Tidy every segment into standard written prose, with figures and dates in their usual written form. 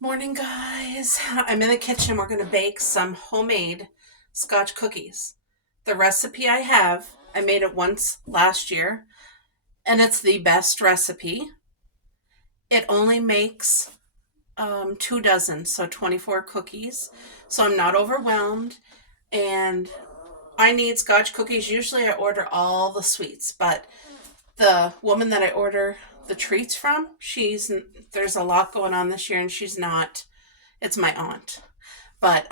Morning, guys. I'm in the kitchen. We're going to bake some homemade scotch cookies. The recipe I have, I made it once last year, and it's the best recipe. It only makes 2 dozen, so 24 cookies. So I'm not overwhelmed, and I need scotch cookies. Usually I order all the sweets, but the woman that I order the treats from, there's a lot going on this year, and she's not. It's my aunt, but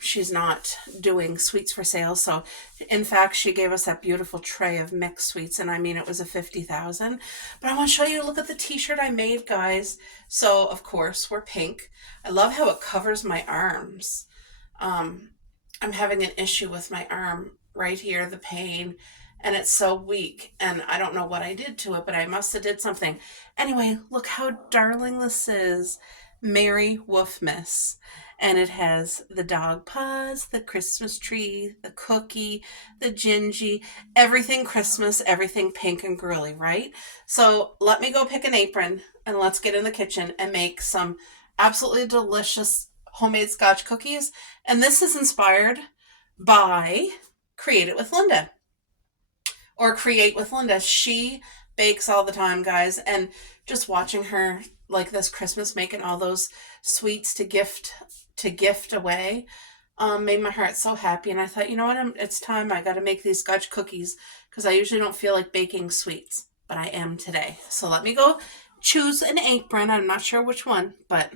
she's not doing sweets for sale. So in fact, she gave us that beautiful tray of mixed sweets, and I mean, it was a 50,000. But I want to show you, look at the t-shirt I made, guys. So of course we're pink. I love how it covers my arms. um I'm having an issue with my arm right here, the pain, and it's so weak, and I don't know what I did to it, but I must have did something. Anyway, look how darling this is. Merry Woofmas. And it has the dog paws, the Christmas tree, the cookie, the gingy, everything Christmas, everything pink and girly, right? So let me go pick an apron and let's get in the kitchen and make some absolutely delicious homemade scotch cookies. And this is inspired by Create It with Linda, or Create with Linda. She bakes all the time, guys, and just watching her like this Christmas making all those sweets to gift away made my heart so happy. And I thought, you know what, it's time. I got to make these scotch cookies because I usually don't feel like baking sweets, but I am today. So let me go choose an apron. I'm not sure which one, but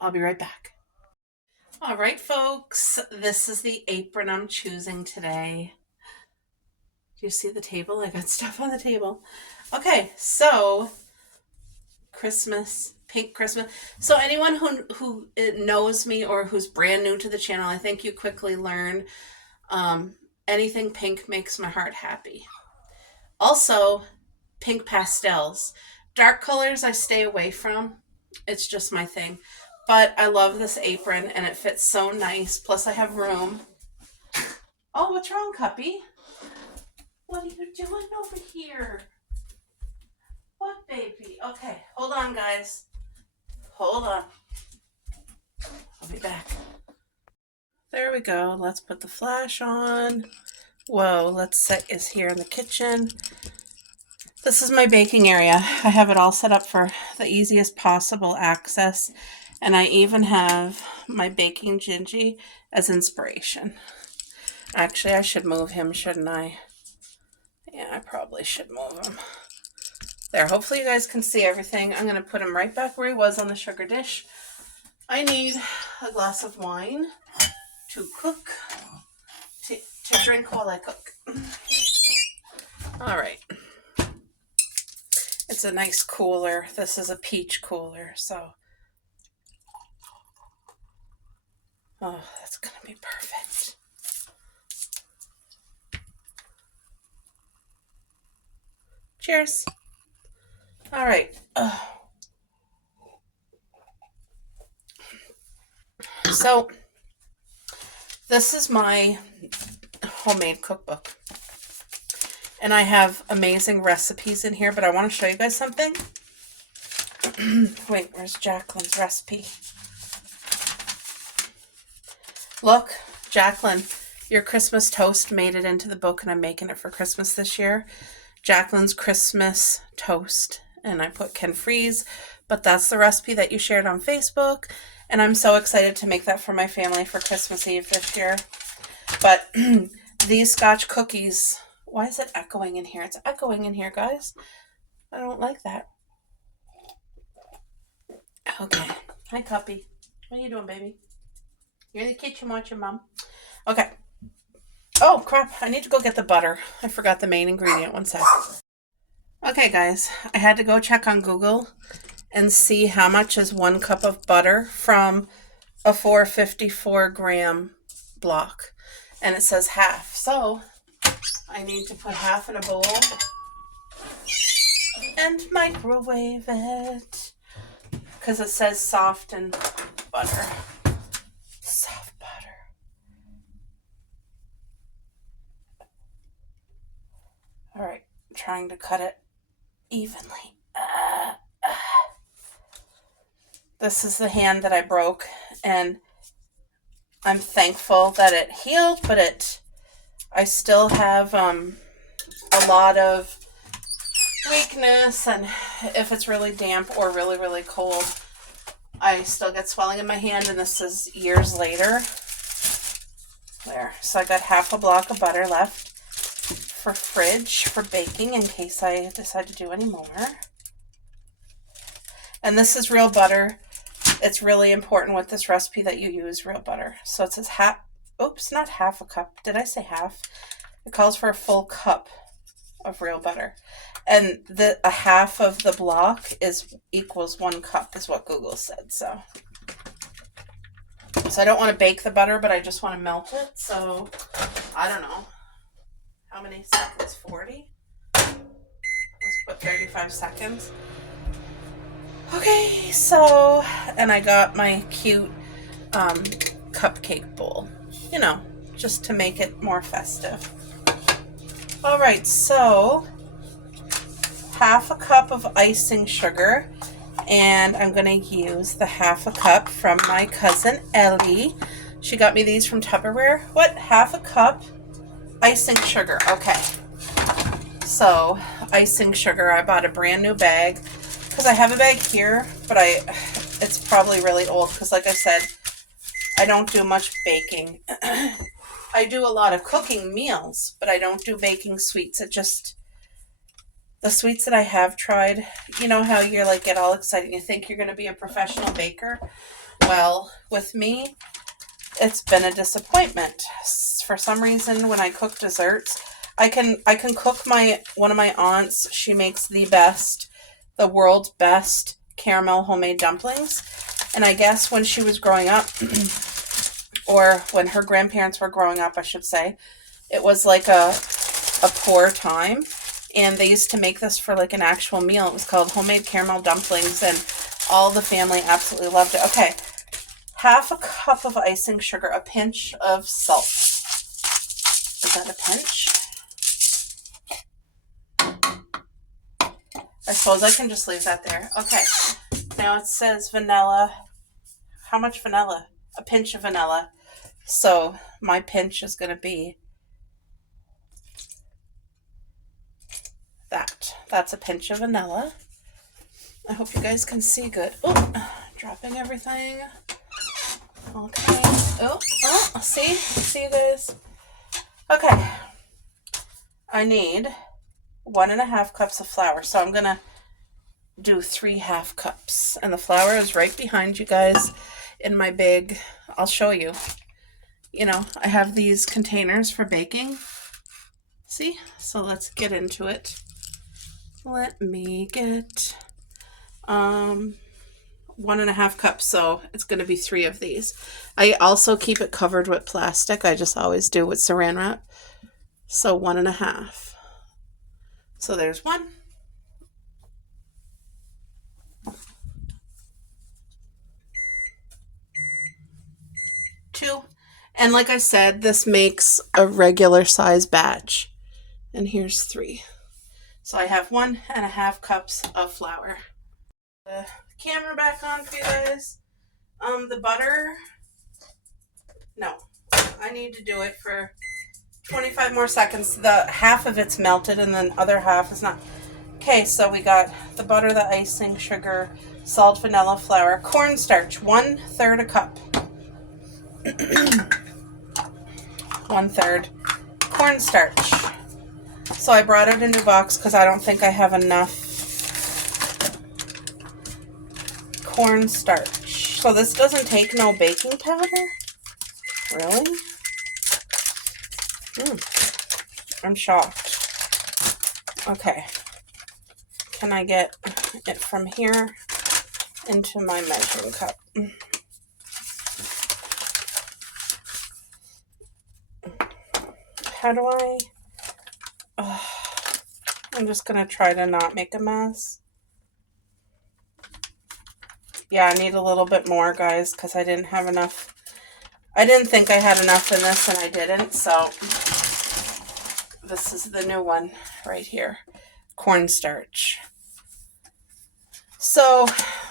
I'll be right back. All right, folks, this is the apron I'm choosing today. Do you see the table? I got stuff on the table. Okay, so Christmas, pink Christmas. So anyone who knows me or who's brand new to the channel, I think you quickly learn anything pink makes my heart happy. Also, pink pastels. Dark colors I stay away from. It's just my thing. But I love this apron and it fits so nice. Plus I have room. Oh, what's wrong, Cuppy? What are you doing over here? What, baby? Okay, hold on, guys. Hold on. I'll be back. There we go. Let's put the flash on. Whoa, let's set is here in the kitchen. This is my baking area. I have it all set up for the easiest possible access. And I even have my baking gingy as inspiration. Actually, I should move him, shouldn't I? Yeah, I probably should move him. There, hopefully you guys can see everything. I'm going to put him right back where he was on the sugar dish. I need a glass of wine to cook, to drink while I cook. All right. It's a nice cooler. This is a peach cooler, so. Oh, that's going to be perfect. Cheers. All right. So, this is my homemade cookbook. And I have amazing recipes in here, but I want to show you guys something. Wait, where's Jacqueline's recipe? Look, Jacqueline, your Christmas toast made it into the book, and I'm making it for Christmas this year. Jacqueline's Christmas toast. And I put can freeze, but that's the recipe that you shared on Facebook. And I'm so excited to make that for my family for Christmas Eve this year. But these scotch cookies, why is it echoing in here? It's echoing in here, guys. I don't like that. Okay. Hi, Cuppy. What are you doing, baby? You're in the kitchen watching Mom. Okay. Oh, crap. I need to go get the butter. I forgot the main ingredient. One sec. Okay, guys. I had to go check on Google and see how much is 1 cup of butter from a 454 gram block. And it says half. So I need to put half in a bowl and microwave it. Because it says soft and butter. Soft butter. All right. I'm trying to cut it evenly. This is the hand that I broke, and I'm thankful that it healed, but I still have a lot of weakness, and if it's really damp or really, really cold, I still get swelling in my hand, and this is years later. There. So I got half a block of butter left for fridge for baking in case I decide to do any more. And this is real butter. It's really important with this recipe that you use real butter. So it says not half a cup. Did I say half? It calls for a full cup of real butter. And a half of the block equals 1 cup is what Google said. So I don't want to bake the butter, but I just want to melt it. So I don't know. How many seconds? 40? Let's put 35 seconds. Okay, so, and I got my cute cupcake bowl, just to make it more festive. All right, so half a cup of icing sugar, and I'm going to use the half a cup from my cousin Ellie. She got me these from Tupperware. What? Half a cup icing sugar. Okay. So, icing sugar, I bought a brand new bag because I have a bag here, but it's probably really old because, like I said, I don't do much baking. I do a lot of cooking meals, but I don't do baking sweets. The sweets that I have tried, you know how you're like get all excited and you think you're going to be a professional baker? Well, with me, it's been a disappointment. For some reason, when I cook desserts, I can cook one of my aunts. She makes the world's best caramel homemade dumplings. And I guess when she was growing up, or when her grandparents were growing up, I should say, it was like a poor time. And they used to make this for like an actual meal. It was called homemade caramel dumplings, and all the family absolutely loved it. Okay, half a cup of icing sugar, a pinch of salt. Is that a pinch? I suppose I can just leave that there. Okay, now it says vanilla. How much vanilla? A pinch of vanilla. So my pinch is going to be that. That's a pinch of vanilla. I hope you guys can see good. Oh, dropping everything. Okay. Oh, see you guys. Okay. I need 1.5 cups of flour. So I'm going to do 3 half cups. And the flour is right behind you guys in my big, I'll show you. I have these containers for baking. See? So let's get into it. Let me get 1.5 cups, so it's going to be 3 of these. I also keep it covered with plastic. I just always do with saran wrap. So 1.5. So there's 1. 2. And like I said, this makes a regular size batch. And here's 3. So I have 1.5 cups of flour. The camera back on for you guys. The butter. No, I need to do it for 25 more seconds. The half of it's melted and then other half is not. Okay, so we got the butter, the icing, sugar, salt, vanilla, flour, cornstarch, 1/3 a cup. 1/3 cornstarch. So I brought out a new box because I don't think I have enough cornstarch. So this doesn't take no baking powder? Really? I'm shocked. Okay. Can I get it from here into my measuring cup? How do I... I'm just going to try to not make a mess. Yeah, I need a little bit more, guys, because I didn't have enough. I didn't think I had enough in this, and I didn't, so this is the new one right here. Cornstarch. So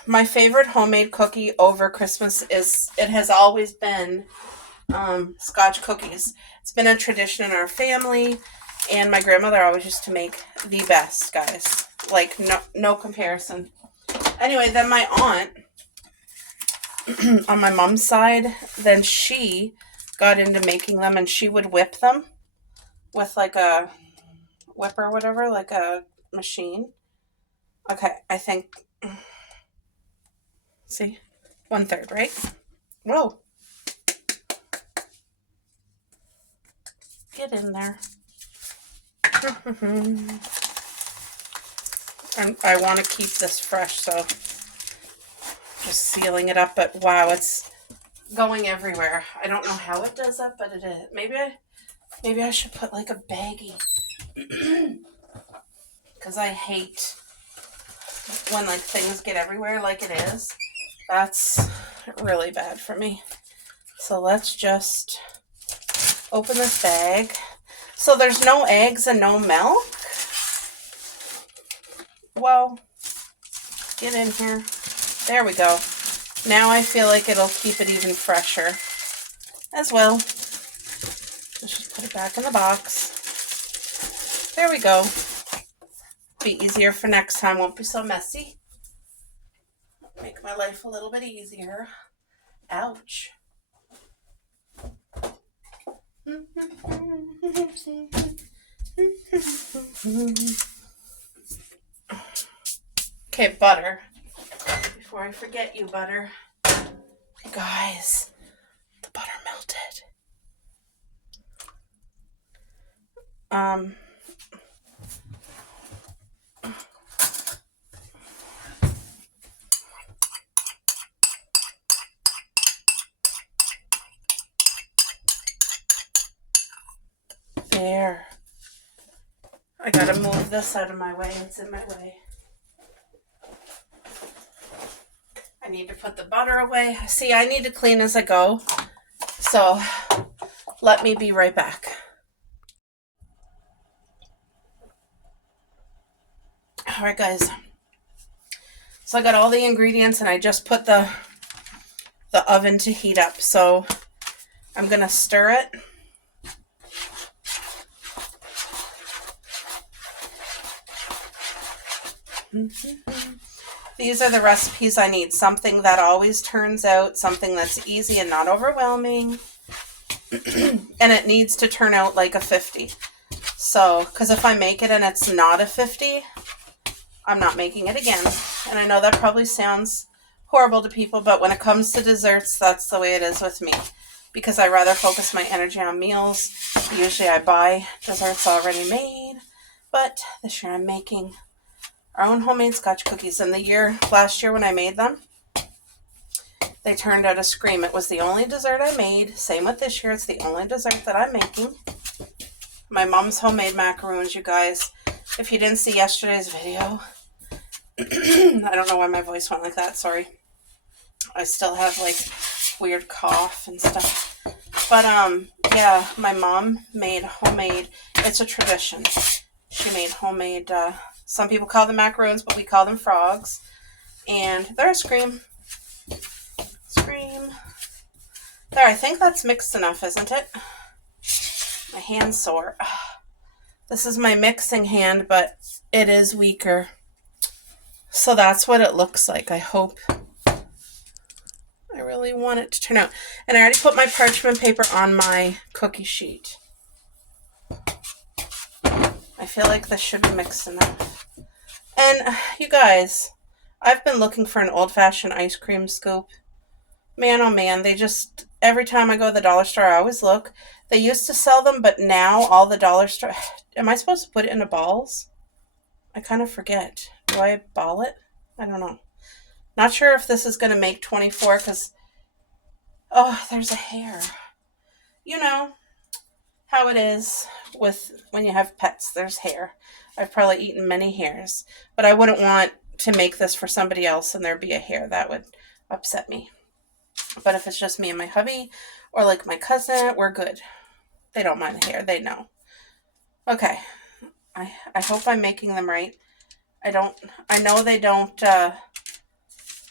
my favorite homemade cookie over Christmas it has always been Scotch cookies. It's been a tradition in our family, and my grandmother always used to make the best, guys. Like, no comparison. Anyway, then my aunt, on my mom's side, then she got into making them, and she would whip them with like a whipper or whatever, like a machine. Okay, I think, see, 1/3, right? Whoa. Get in there. And I want to keep this fresh, so just sealing it up, but wow, it's going everywhere. I don't know how it does that, but it is. Maybe I should put like a baggie. Because I hate when like things get everywhere like it is. That's really bad for me. So let's just open this bag. So there's no eggs and no milk? Whoa. Get in here. There we go. Now I feel like it'll keep it even fresher as well. Let's just put it back in the box. There we go. Be easier for next time. Won't be so messy. Make my life a little bit easier. Ouch. Okay, butter. Before I forget you, butter. Guys, the butter melted. There. I gotta move this out of my way. It's in my way. I need to put the butter away. See, I need to clean as I go. So, let me be right back. Alright, guys. So I got all the ingredients and I just put the oven to heat up. So, I'm going to stir it. These are the recipes I need. Something that always turns out, something that's easy and not overwhelming. And it needs to turn out like a 50. So, because if I make it and it's not a 50, I'm not making it again. And I know that probably sounds horrible to people, but when it comes to desserts, that's the way it is with me. Because I rather focus my energy on meals. Usually I buy desserts already made. But this year I'm making our own homemade Scotch cookies. And last year when I made them, they turned out a scream. It was the only dessert I made. Same with this year. It's the only dessert that I'm making. My mom's homemade macaroons, you guys. If you didn't see yesterday's video, I don't know why my voice went like that. Sorry. I still have like weird cough and stuff. But yeah, my mom made homemade. It's a tradition. She made homemade. Some people call them macaroons, but we call them frogs. And they're a scream. Scream. There, I think that's mixed enough, isn't it? My hand's sore. This is my mixing hand, but it is weaker. So that's what it looks like. I hope. I really want it to turn out. And I already put my parchment paper on my cookie sheet. I feel like this should be mixed enough. And you guys, I've been looking for an old-fashioned ice cream scoop. Man, oh man, they just, every time I go to the dollar store, I always look. They used to sell them, but now all the dollar store, am I supposed to put it into balls? I kind of forget. Do I ball it? I don't know. Not sure if this is going to make 24 because, oh, there's a hair. You know how it is with when you have pets, there's hair. I've probably eaten many hairs, but I wouldn't want to make this for somebody else and there be a hair. That would upset me. But if it's just me and my hubby or like my cousin, we're good. They don't mind the hair. They know. Okay. I hope I'm making them right. I know they don't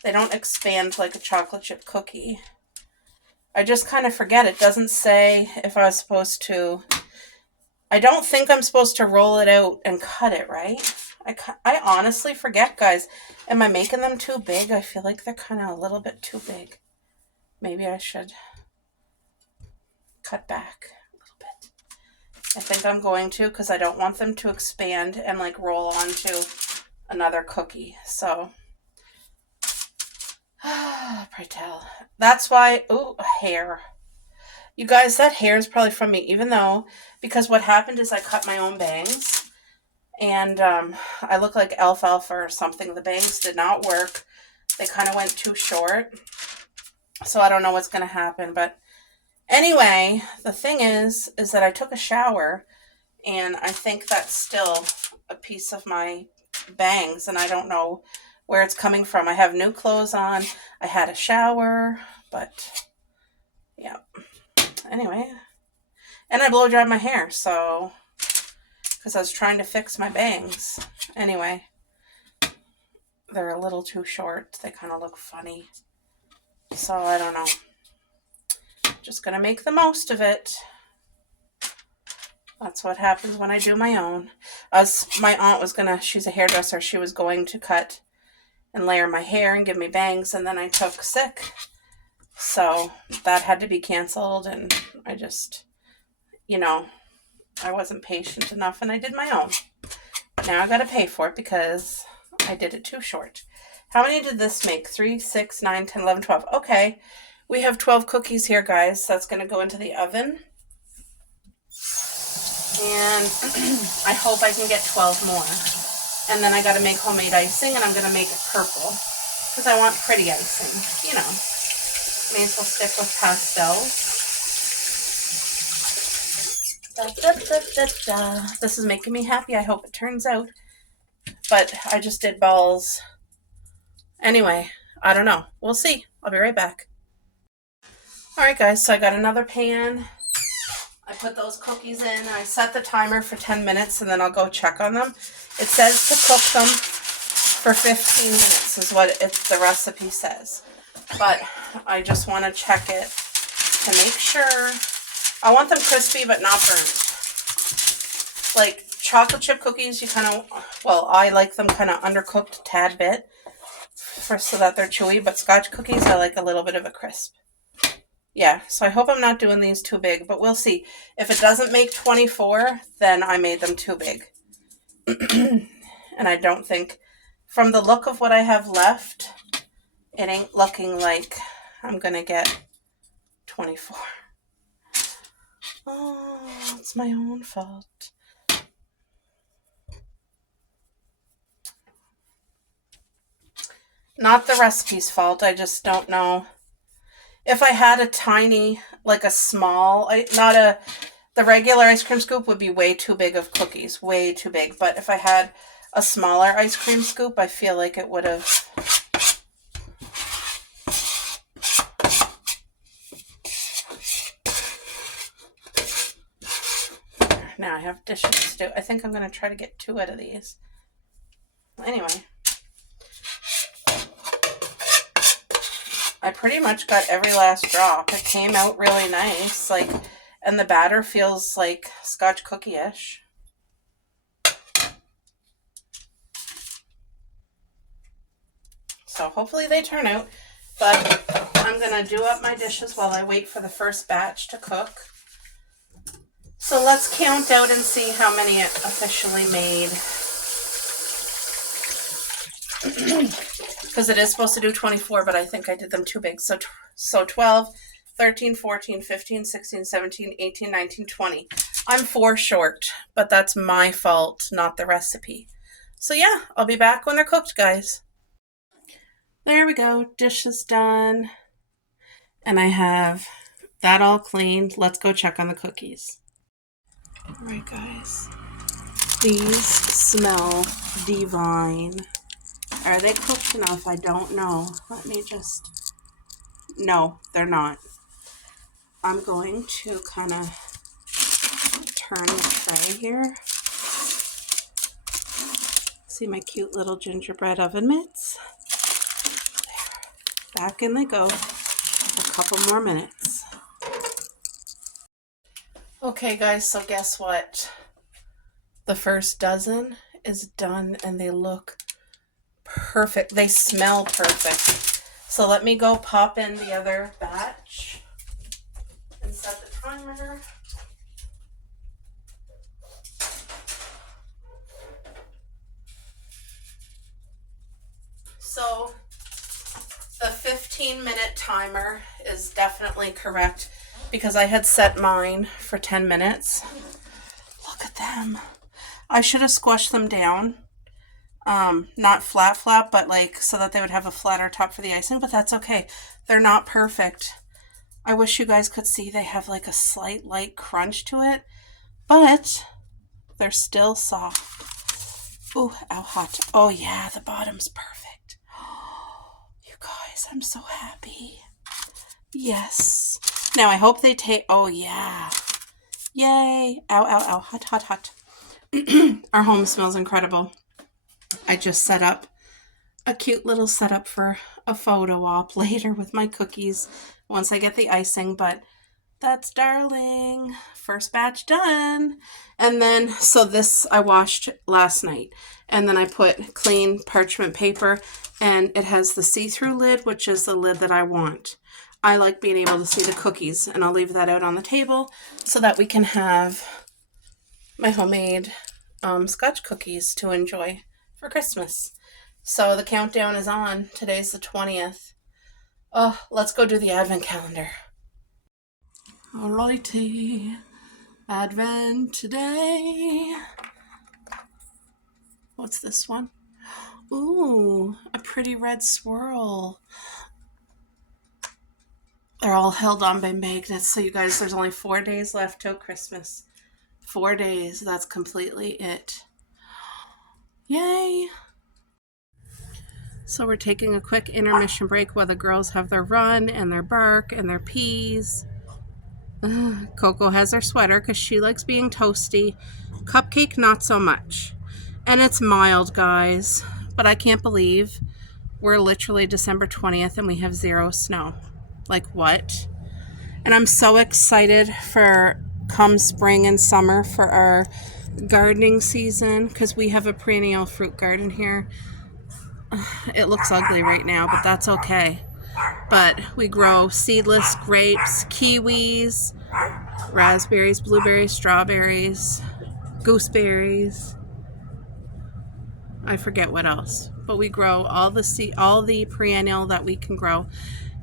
They don't expand like a chocolate chip cookie. I just kind of forget. It doesn't say if I was supposed to. I don't think I'm supposed to roll it out and cut it, right? I honestly forget, guys. Am I making them too big? I feel like they're kind of a little bit too big. Maybe I should cut back a little bit. I think I'm going to, because I don't want them to expand and like roll onto another cookie. So, pray tell. That's why, ooh, a hair. You guys, that hair is probably from me, even though, because what happened is I cut my own bangs, and I look like alfalfa or something. The bangs did not work. They kind of went too short. So I don't know what's going to happen. But anyway, the thing is that I took a shower, and I think that's still a piece of my bangs, and I don't know where it's coming from. I have new clothes on. I had a shower, but yeah. Anyway, and I blow dried my hair, so, because I was trying to fix my bangs. Anyway, they're a little too short. They kind of look funny. So, I don't know. Just going to make the most of it. That's what happens when I do my own. My aunt was going to, she's a hairdresser, she was going to cut and layer my hair and give me bangs, and then I took sick. So, that had to be canceled, and I just, I wasn't patient enough, and I did my own. But now I got to pay for it because I did it too short. How many did this make? 3, 6, 9, 10, 11, 12. Okay, we have 12 cookies here, guys. That's going to go into the oven. And I hope I can get 12 more. And then I got to make homemade icing, and I'm going to make it purple because I want pretty icing. May as well stick with pastels. Da, da, da, da, da. This is making me happy. I hope it turns out. But I just did balls. Anyway, I don't know. We'll see. I'll be right back. Alright guys, so I got another pan. I put those cookies in. I set the timer for 10 minutes and then I'll go check on them. It says to cook them for 15 minutes is what the recipe says. But I just want to check it to make sure. I want them crispy but not burnt. Like chocolate chip cookies, you kind of, I like them kind of undercooked a tad bit so that they're chewy. But Scotch cookies, I like a little bit of a crisp. Yeah, so I hope I'm not doing these too big, but we'll see. If it doesn't make 24, then I made them too big. And I don't think, from the look of what I have left, it ain't looking like I'm going to get 24. Oh, it's my own fault. Not the recipe's fault. I just don't know. If I had a tiny, like a small, the regular ice cream scoop would be way too big of cookies. Way too big. But if I had a smaller ice cream scoop, I feel like it would have. Now I have dishes to do. I think I'm going to try to get 2 out of these. Anyway. I pretty much got every last drop. It came out really nice. And the batter feels like Scotch cookie-ish. So hopefully they turn out. But I'm going to do up my dishes while I wait for the first batch to cook. So let's count out and see how many it officially made. Because it is supposed to do 24, but I think I did them too big. So 12, 13, 14, 15, 16, 17, 18, 19, 20. I'm 4 short, but that's my fault, not the recipe. So yeah, I'll be back when they're cooked, guys. There we go. Dish is done. And I have that all cleaned. Let's go check on the cookies. All right, guys. These smell divine. Are they cooked enough? I don't know. Let me just... No, they're not. I'm going to kind of turn the tray here. See my cute little gingerbread oven mitts? There. Back in they go. A couple more minutes. Okay, guys, so guess what? The first dozen is done and they look perfect. They smell perfect. So let me go pop in the other batch and set the timer. So the 15-minute timer is definitely correct because I had set mine for 10 minutes. Look at them. I should have squashed them down. Not flat, but like so that they would have a flatter top for the icing, but that's okay. They're not perfect. I wish you guys could see they have like a slight light crunch to it, but they're still soft. Ooh, ow, hot. Oh yeah, the bottom's perfect. You guys, I'm so happy. Yes. Now I hope they take, oh yeah. Yay. Ow, ow, ow, hot, hot, hot. Our home smells incredible. I just set up a cute little setup for a photo op later with my cookies once I get the icing, but that's darling. First batch done. And then, so this I washed last night, and then I put clean parchment paper, and it has the see-through lid, which is the lid that I want. I like being able to see the cookies, and I'll leave that out on the table so that we can have my homemade scotch cookies to enjoy for Christmas. So the countdown is on. Today's the 20th. Oh, let's go do the advent calendar. Alrighty. Advent today. What's this one? Ooh, a pretty red swirl. They're all held on by magnets. So you guys, there's only 4 days left till Christmas. 4 days. That's completely it. Yay. So we're taking a quick intermission break while the girls have their run and their bark and their peas. Coco has her sweater because she likes being toasty. Cupcake, not so much. And it's mild, guys. But I can't believe we're literally December 20th and we have 0 snow. Like, what? And I'm so excited for come spring and summer for our gardening season because we have a perennial fruit garden here. It looks ugly right now, but that's okay. But we grow seedless grapes, kiwis, raspberries, blueberries, strawberries, gooseberries. I forget what else. But we grow all the perennial that we can grow.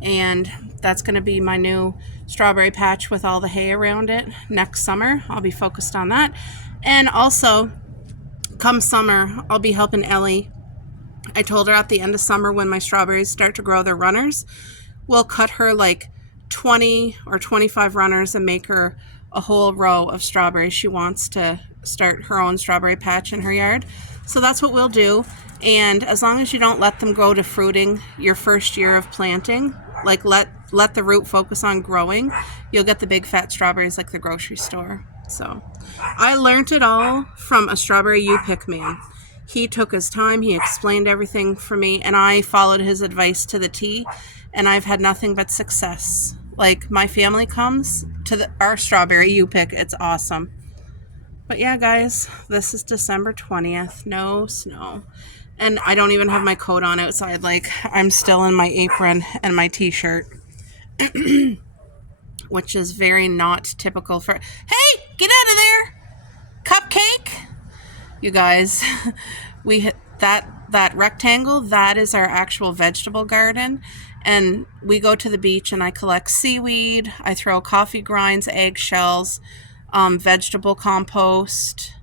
And that's going to be my new strawberry patch with all the hay around it next summer. I'll be focused on that. And also, come summer, I'll be helping Ellie. I told her at the end of summer when my strawberries start to grow their runners, we'll cut her like 20 or 25 runners and make her a whole row of strawberries. She wants to start her own strawberry patch in her yard. So that's what we'll do. And as long as you don't let them go to fruiting your first year of planting, like let the root focus on growing, you'll get the big fat strawberries like the grocery store. So I learned it all from a strawberry U-pick man. He took his time, he explained everything for me, and I followed his advice to the T, and I've had nothing but success. Like, my family comes to our strawberry U-pick. It's awesome. But yeah, guys, this is December 20th. No snow. And I don't even have my coat on outside. Like, I'm still in my apron and my t-shirt. Which is very not typical for... Hey, get out of there! Cupcake! You guys, we hit that rectangle, that is our actual vegetable garden. And we go to the beach and I collect seaweed. I throw coffee grinds, eggshells, vegetable compost,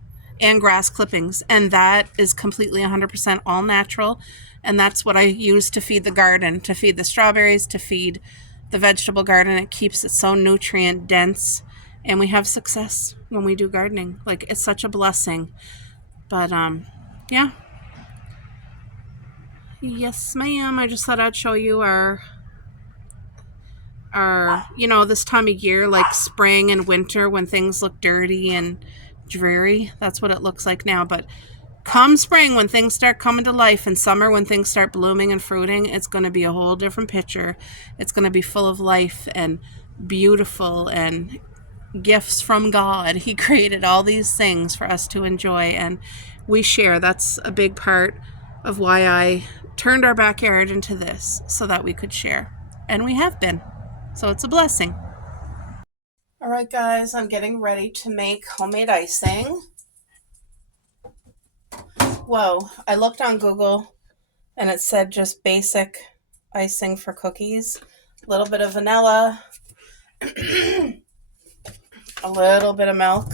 and grass clippings. And that is completely 100% all natural. And that's what I use to feed the garden, to feed the strawberries, to feed the vegetable garden. It keeps it so nutrient dense. And we have success when we do gardening. Like, it's such a blessing. But, yeah. Yes, ma'am. I just thought I'd show you our, this time of year, like spring and winter when things look dirty and dreary. That's what it looks like now. But come spring, when things start coming to life, and summer, when things start blooming and fruiting, it's going to be a whole different picture. It's going to be full of life and beautiful and gifts from God. He created all these things for us to enjoy, and we share. That's a big part of why I turned our backyard into this, so that we could share. And we have been. So it's a blessing. All right, guys, I'm getting ready to make homemade icing. Whoa, I looked on Google and it said just basic icing for cookies. A little bit of vanilla, a little bit of milk,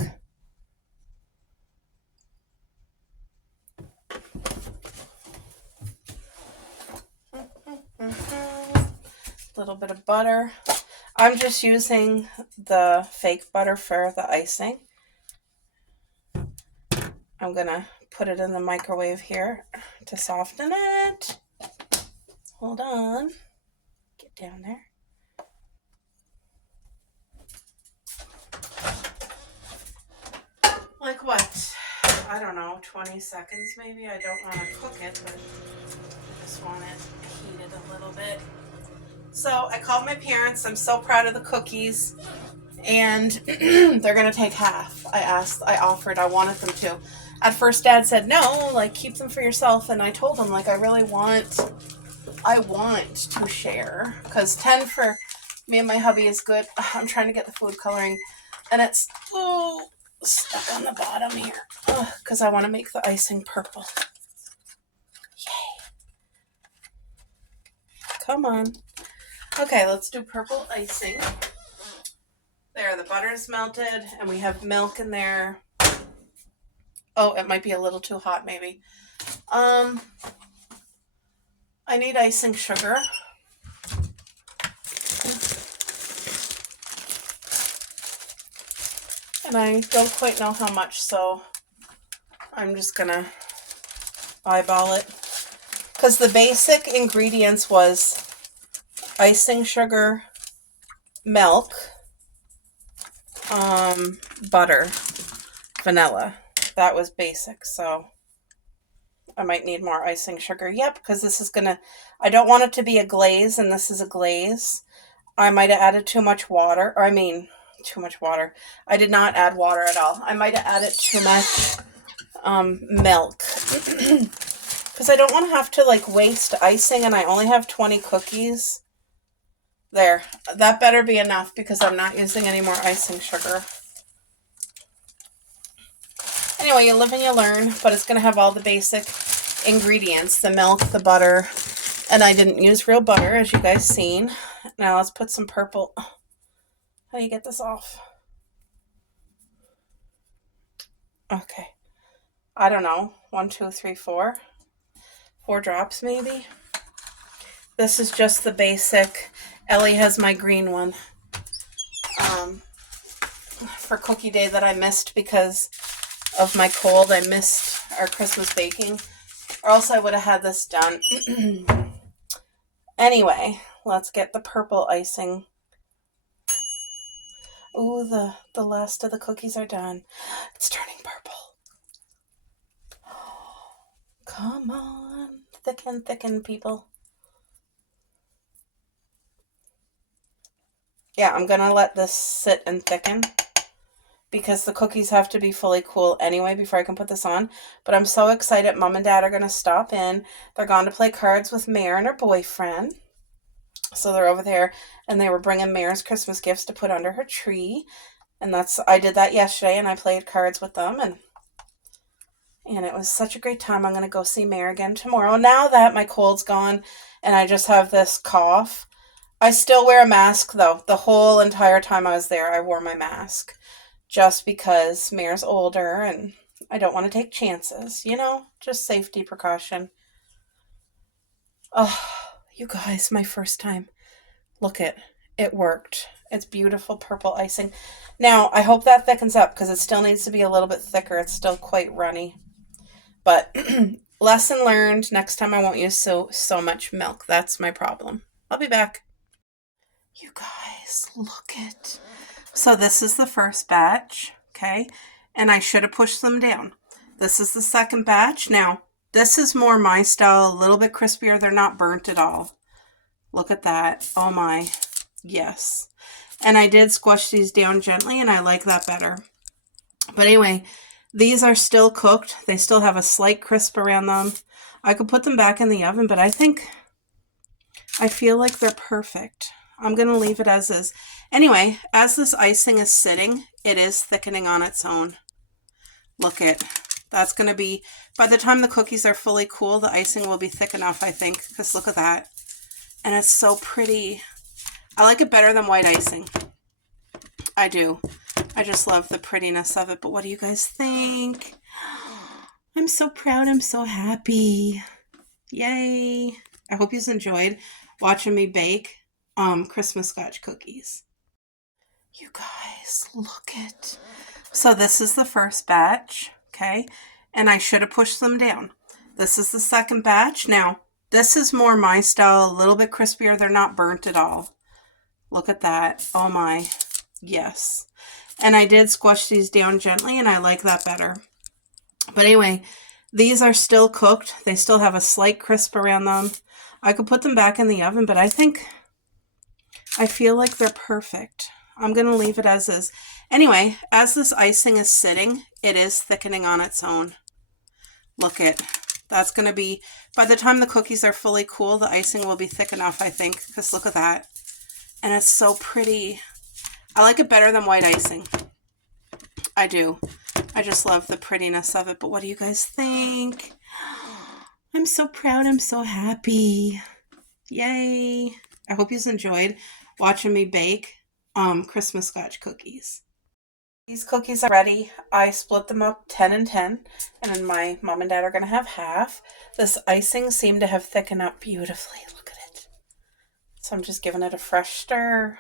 a little bit of butter. I'm just using the fake butter for the icing. I'm going to put it in the microwave here to soften it. Hold on. Get down there. Like what? I don't know, 20 seconds maybe? I don't want to cook it, but I just want it heated a little bit. So I called my parents. I'm so proud of the cookies. And they're going to take half. I offered, I wanted them to. At first, Dad said, no, like, keep them for yourself. And I told him, like, I want to share. Because 10 for me and my hubby is good. I'm trying to get the food coloring. And it's stuck on the bottom here. Because I want to make the icing purple. Yay. Come on. Okay, let's do purple icing. There, the butter is melted, and we have milk in there. Oh, it might be a little too hot, maybe. I need icing sugar. And I don't quite know how much, so I'm just gonna eyeball it. Because the basic ingredients was icing sugar, milk, butter, vanilla. That was basic, so I might need more icing sugar. Yep, because this is gonna, I don't want it to be a glaze, and this is a glaze. I might have added too much water, too much water. I did not add water at all. I might have added too much milk. Because I don't want to have to, like, waste icing, and I only have 20 cookies. There, that better be enough, because I'm not using any more icing sugar. Anyway, you live and you learn, but it's going to have all the basic ingredients, the milk, the butter, and I didn't use real butter, as you guys seen. Now let's put some purple. How do you get this off? Okay. I don't know. 1, 2, 3, 4. 4 drops maybe. This is just the basic. Ellie has my green one for cookie day that I missed because of my cold. I missed our Christmas baking, or else I would have had this done. Anyway, let's get the purple icing. Ooh, the last of the cookies are done. It's turning purple. Come on. Thicken, people. Yeah, I'm going to let this sit and thicken because the cookies have to be fully cool anyway before I can put this on. But I'm so excited. Mom and Dad are going to stop in. They're going to play cards with Mare and her boyfriend. So they're over there, and they were bringing Mare's Christmas gifts to put under her tree. And I did that yesterday, and I played cards with them, and it was such a great time. I'm going to go see Mare again tomorrow. Now that my cold's gone and I just have this cough, I still wear a mask, though. The whole entire time I was there, I wore my mask just because Mare's older and I don't want to take chances, just safety precaution. Oh, you guys, my first time. Look it worked. It's beautiful purple icing. Now, I hope that thickens up because it still needs to be a little bit thicker. It's still quite runny. But lesson learned, next time I won't use so much milk. That's my problem. I'll be back. You guys, look it. So this is the first batch, okay? And I should have pushed them down. This is the second batch. Now, this is more my style, a little bit crispier. They're not burnt at all. Look at that. Oh my. Yes. And I did squash these down gently, and I like that better. But anyway, these are still cooked. They still have a slight crisp around them. I could put them back in the oven, but I feel like they're perfect. I'm going to leave it as is. Anyway, as this icing is sitting, it is thickening on its own. Look it. That's going to be, by the time the cookies are fully cool, the icing will be thick enough, I think. Because look at that. And it's so pretty. I like it better than white icing. I do. I just love the prettiness of it. But what do you guys think? I'm so proud. I'm so happy. Yay. I hope you enjoyed watching me bake Christmas scotch cookies. You guys, look it. So this is the first batch, okay? And I should have pushed them down. This is the second batch. Now, this is more my style, a little bit crispier. They're not burnt at all. Look at that. Oh my. Yes. And I did squash these down gently, and I like that better. But anyway, these are still cooked. They still have a slight crisp around them. I could put them back in the oven, but I feel like they're perfect. I'm going to leave it as is. Anyway, as this icing is sitting, it is thickening on its own. Look it. That's going to be, by the time the cookies are fully cool, the icing will be thick enough, I think. Because look at that. And it's so pretty. I like it better than white icing. I do. I just love the prettiness of it. But what do you guys think? I'm so proud. I'm so happy. Yay. I hope you enjoyed watching me bake Christmas scotch cookies. These cookies are ready. I split them up 10 and 10, and then my mom and dad are going to have half. This icing seemed to have thickened up beautifully. Look at it. So I'm just giving it a fresh stir.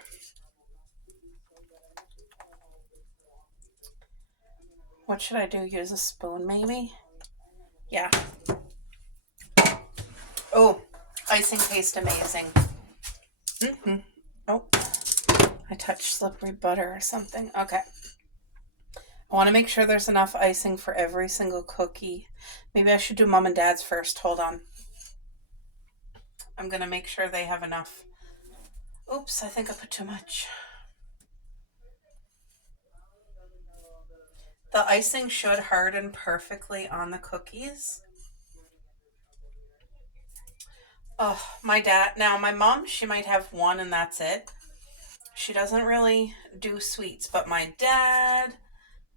What should I do? Use a spoon maybe? Yeah. Oh, icing tastes amazing. Oh, I touched slippery butter or something. Okay. I want to make sure there's enough icing for every single cookie. Maybe I should do mom and dad's first. Hold on. I'm going to make sure they have enough. Oops, I think I put too much. The icing should harden perfectly on the cookies. Oh, my mom, she might have one and that's it. She doesn't really do sweets, but my dad,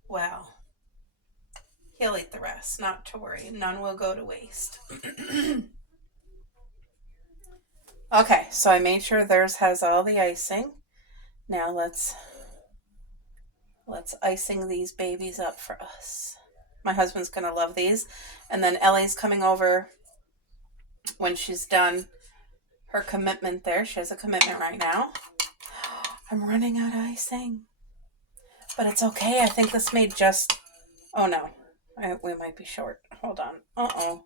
well, he'll eat the rest, not to worry. None will go to waste. Okay, so I made sure theirs has all the icing. Now let's icing these babies up for us. My husband's going to love these. And then Ellie's coming over when she's done her commitment there. She has a commitment right now. I'm running out of icing. But it's okay. I think this made just... Oh, no. We might be short. Hold on. Uh-oh.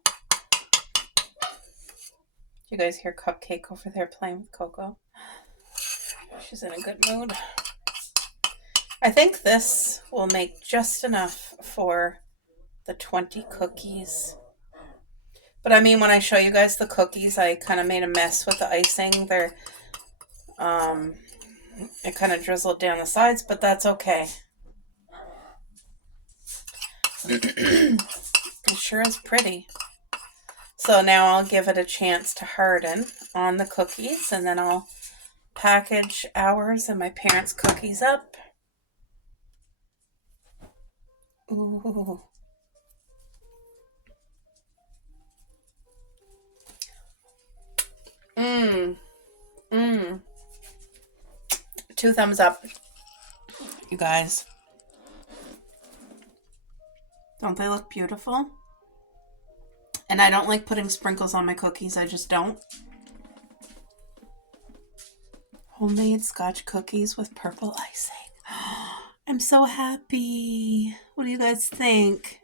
You guys hear Cupcake over there playing with Coco? She's in a good mood. I think this will make just enough for the 20 cookies. But I mean, when I show you guys the cookies, I kind of made a mess with the icing. They're, it kind of drizzled down the sides, but that's okay. It sure is pretty. So now I'll give it a chance to harden on the cookies, and then I'll package ours and my parents' cookies up. Ooh. Two thumbs up, you guys. Don't they look beautiful? And I don't like putting sprinkles on my cookies. I just don't. Homemade scotch cookies with purple icing. I'm so happy. What do you guys think?